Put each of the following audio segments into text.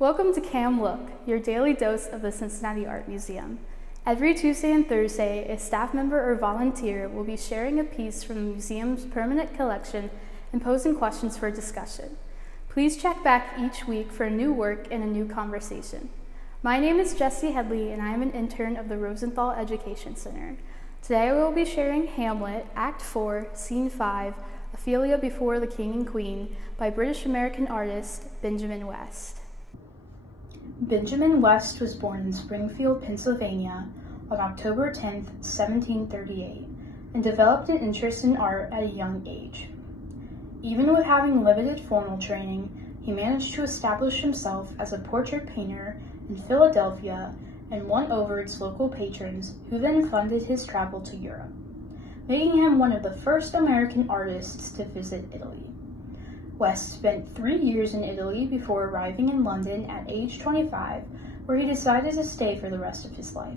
Welcome to Cam Look, your daily dose of the Cincinnati Art Museum. Every Tuesday and Thursday, a staff member or volunteer will be sharing a piece from the museum's permanent collection and posing questions for discussion. Please check back each week for a new work and a new conversation. My name is Jessie and I am an intern of the Rosenthal Education Center. Today we will be sharing Hamlet, Act 4, Scene 5, Ophelia Before the King and Queen by British-American artist Benjamin West. Benjamin West was born in Springfield, Pennsylvania on October 10, 1738, and developed an interest in art at a young age. Even with having limited formal training, he managed to establish himself as a portrait painter in Philadelphia and won over its local patrons, who then funded his travel to Europe, making him one of the first American artists to visit Italy. West spent 3 years in Italy before arriving in London at age 25, where he decided to stay for the rest of his life.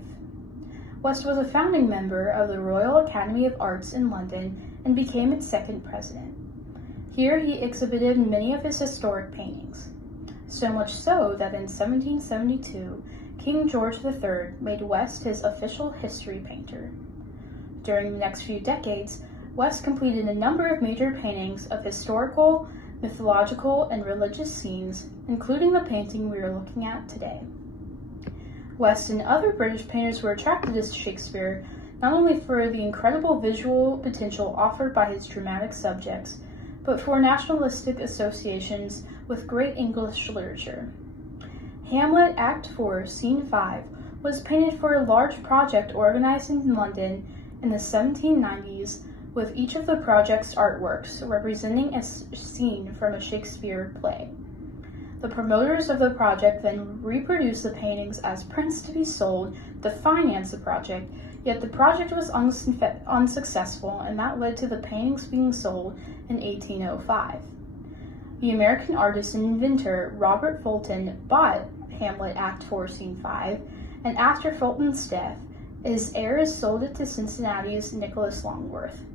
West was a founding member of the Royal Academy of Arts in London and became its second president. Here he exhibited many of his historic paintings, so much so that in 1772, King George III made West his official history painter. During the next few decades, West completed a number of major paintings of historical, mythological, and religious scenes, including the painting we are looking at today. West and other British painters were attracted to Shakespeare not only for the incredible visual potential offered by his dramatic subjects, but for nationalistic associations with great English literature. Hamlet, Act 4, Scene 5 was painted for a large project organized in London in the 1790s, with each of the project's artworks representing a scene from a Shakespeare play. The promoters of the project then reproduced the paintings as prints to be sold to finance the project, yet the project was unsuccessful, and that led to the paintings being sold in 1805. The American artist and inventor Robert Fulton bought Hamlet Act 4 Scene 5, and after Fulton's death, his heirs sold it to Cincinnati's Nicholas Longworth.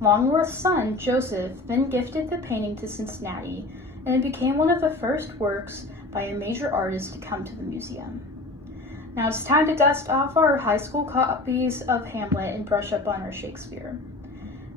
Longworth's son, Joseph, then gifted the painting to Cincinnati, and it became one of the first works by a major artist to come to the museum. Now it's time to dust off our high school copies of Hamlet and brush up on our Shakespeare.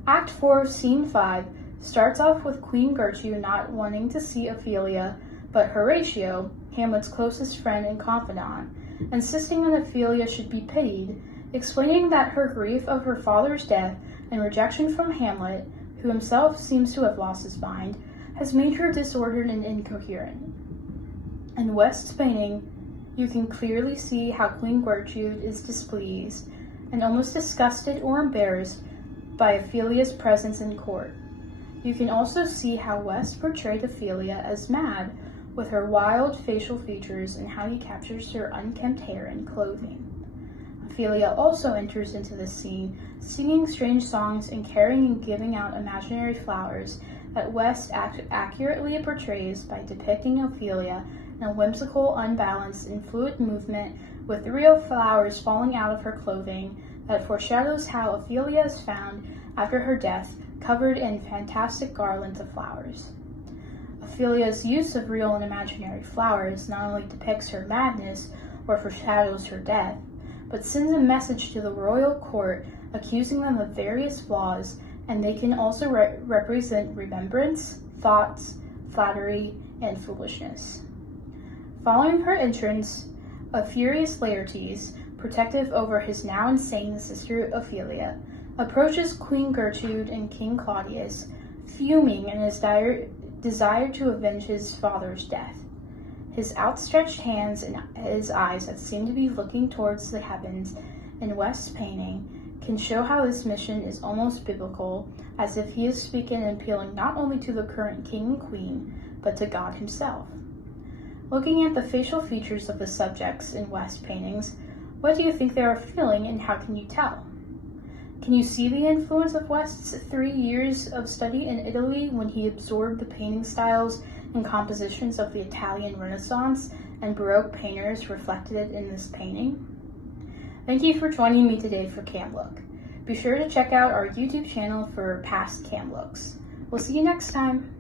Act 4, Scene 5 starts off with Queen Gertrude not wanting to see Ophelia, but Horatio, Hamlet's closest friend and confidant, insisting that Ophelia should be pitied, explaining that her grief of her father's death and rejection from Hamlet, who himself seems to have lost his mind, has made her disordered and incoherent. In West's painting, you can clearly see how Queen Gertrude is displeased and almost disgusted or embarrassed by Ophelia's presence in court. You can also see how West portrayed Ophelia as mad with her wild facial features and how he captures her unkempt hair and clothing. Ophelia also enters into the scene, singing strange songs and carrying and giving out imaginary flowers that West accurately portrays by depicting Ophelia in a whimsical, unbalanced, and fluid movement with real flowers falling out of her clothing that foreshadows how Ophelia is found after her death, covered in fantastic garlands of flowers. Ophelia's use of real and imaginary flowers not only depicts her madness or foreshadows her death, but sends a message to the royal court accusing them of various flaws, and they can also represent remembrance, thoughts, flattery, and foolishness. Following her entrance, a furious Laertes, protective over his now insane sister Ophelia, approaches Queen Gertrude and King Claudius, fuming in his desire to avenge his father's death. His outstretched hands and his eyes that seem to be looking towards the heavens in West's painting can show how this mission is almost biblical, as if he is speaking and appealing not only to the current king and queen, but to God himself. Looking at the facial features of the subjects in West's paintings, what do you think they are feeling, and how can you tell? Can you see the influence of West's 3 years of study in Italy when he absorbed the painting styles and compositions of the Italian Renaissance and Baroque painters reflected in this painting? Thank you for joining me today for Cam Look. Be sure to check out our YouTube channel for past Cam Looks. We'll see you next time.